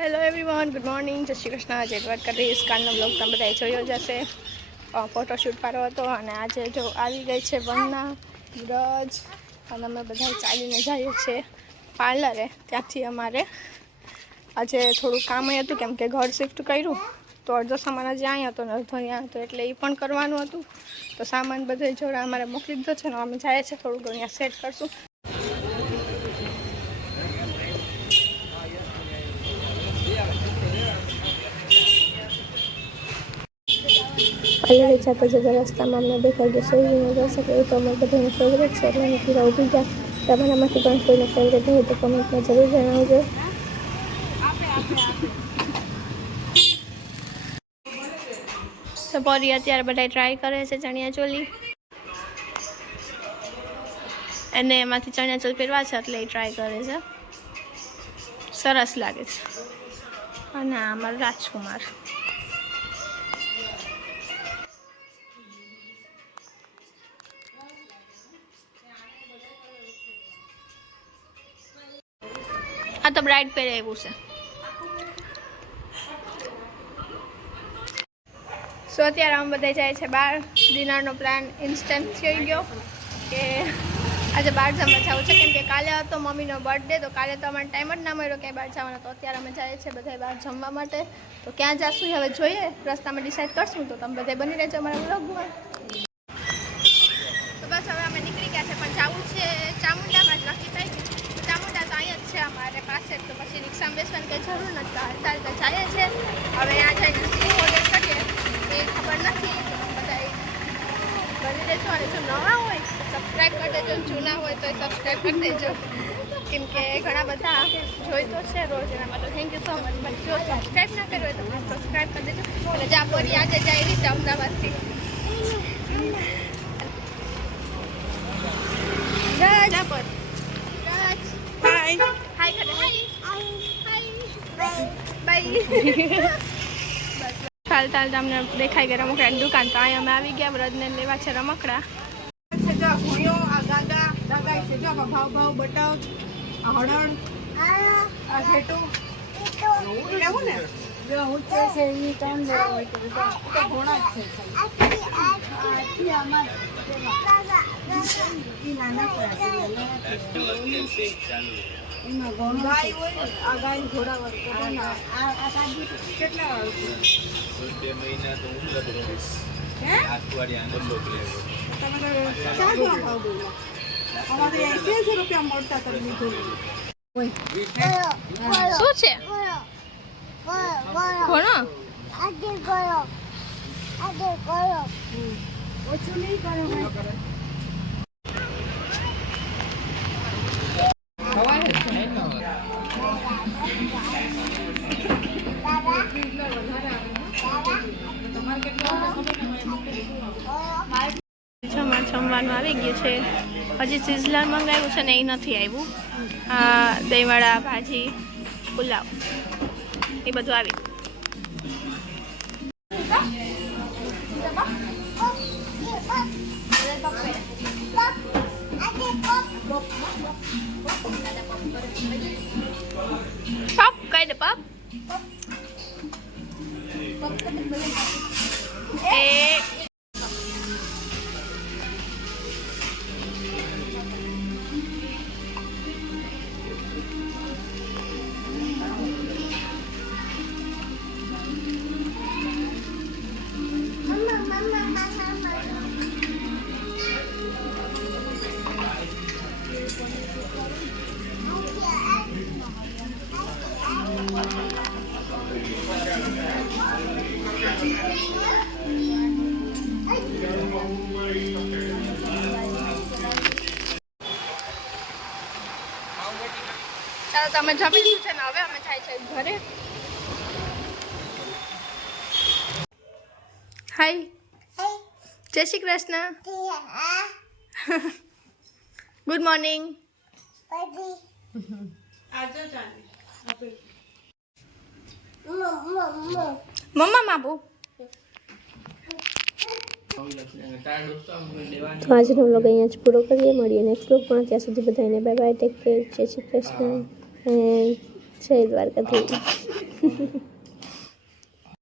Hello everyone good morning જય શ્રી કૃષ્ણ. જય દ્વારકાધીશ કાલનો બ્લોગ તમે બધાએ જોયો જ હશે. ફોટોશૂટ પાડો હતો અને આજે જો આવી ગઈ છે વંદના વ્રજ અને અમે બધા ચાલીને જઈએ છીએ પાર્લરે. ત્યાંથી અમારે આજે થોડું કામ હતું, કેમ કે ઘર શિફ્ટ કર્યું. તો અડધો સામાન આજે અહીંયા હતો ને અડધો અહીંયા હતો એટલે એ પણ કરવાનું હતું. તો સામાન બધે જોડે અમારે મોકલી દીધો છે ને અમે જાય છે થોડું ઘણું સેટ કરશું. પાર્લરે જતા જતા રસ્તામાં અમને દેખાઈ ગયો ન રસ એટલે એ તો અમારે બધાને ફેવરેટ છે, એટલે અમે પૂરા ઊભી ગયા તમારામાંથી પણ કોઈને ફેવરેટ હોય તો કમેન્ટમાં જરૂર જણાવજો. સપોરી અત્યારે બધા ટ્રાય કરે છે ચણિયા ચોલી. એને એમાંથી ચણિયા ચોલી પહેરવા છે, એટલે એ ટ્રાય કરે છે. સરસ લાગે છે. અને આ અમારો રાજકુમાર. આ તો બ્રાઇડ પહેરે એવું છે. સો અત્યારે અમે બધા જાય છે બહાર. ડિનરનો પ્લાન ઇન્સ્ટન્ટ થઈ ગયો કે આજે બહાર જમવા જવું છે. કેમ કે કાલે હતો મમ્મીનો બર્થડે તો કાલે તો અમારે ટાઈમ જ ના મળ્યો ક્યાંય બહાર જવાનો. તો અત્યારે અમે જઈએ છીએ બધા બહાર જમવા માટે. તો ક્યાં જશું હવે જોઈએ. રસ્તામાં ડિસાઈડ કરશું તો તમે બધા બની રહેજો અમારા વ્લોગમાં તો બસ હવે અમે નીકળી ગયા છે, પણ જવું છે ચામુંડામાં જ નક્કી થઈ ગયું ચામુંડા તો અહીંયા જ છે અમારે પાસે તો પછી રિક્ષામાં બેસવાની કંઈ જરૂર નથી. હાલતા હાલતા જઈએ છે. હવે આ જઈને શું ઓર્ડર કરીએ? એ ખબર નથી. બધા બની દેજો અને જો નવા હોય સબસ્ક્રાઈબ કરી દેજો. જૂના હોય તો સબસ્ક્રાઈબ કરી દેજો. કેમ કે ઘણા બધા જોઈતો છે રોજ. એના માટે થેન્ક યુ સો મચ પણ જો સબસ્ક્રાઈબ ના કર્યું હોય તો સબસ્ક્રાઈબ કરી દેજો. અને જ્યાં પરી આજે જાય રીતે અમદાવાદથી રાજ આ પર રાજ હાય હાય કરે હાય બાય ચાલતા તમને દેખાઈ ગયા રમકડાની દુકાન તો અહીંયા અમે આવી ગયા વ્રજને લેવા છે રમકડા. છે જો આ ગાગા ગાગા છે જો ભાવ ભાવ બટાવ હળણ આ છે? ગાય. ગાય છે? બે મહિના તો હું લગભગ રહીશ હે અઠવાડિયા અંદર મોકલે તમે તો ચારસો ના ભાવ બોલો અમારે ઓછું નહીં કરે જમવા જમવાનું આવી ગયું છે. હજી સિઝલર મંગાવ્યું છે ને એ નથી આવ્યું. આ દહીંવાળા ભાજી, પુલાવ, એ બધું આવી તમે જમી લીધું છે ને હવે અમે જાય છે ઘરે. હાય જય શ્રી કૃષ્ણ. ગુડ મોર્નિંગ મમ્મા માબુ. તો આજનો વ્લોગ અહીંયા જ પૂરો કરીએ. મળીએ નેક્સ્ટ વ્લોગમાં ત્યાં સુધી બધાને બાય બાય ટેક કેર જય શ્રી કૃષ્ણ. જય દ્વારકાધીશ.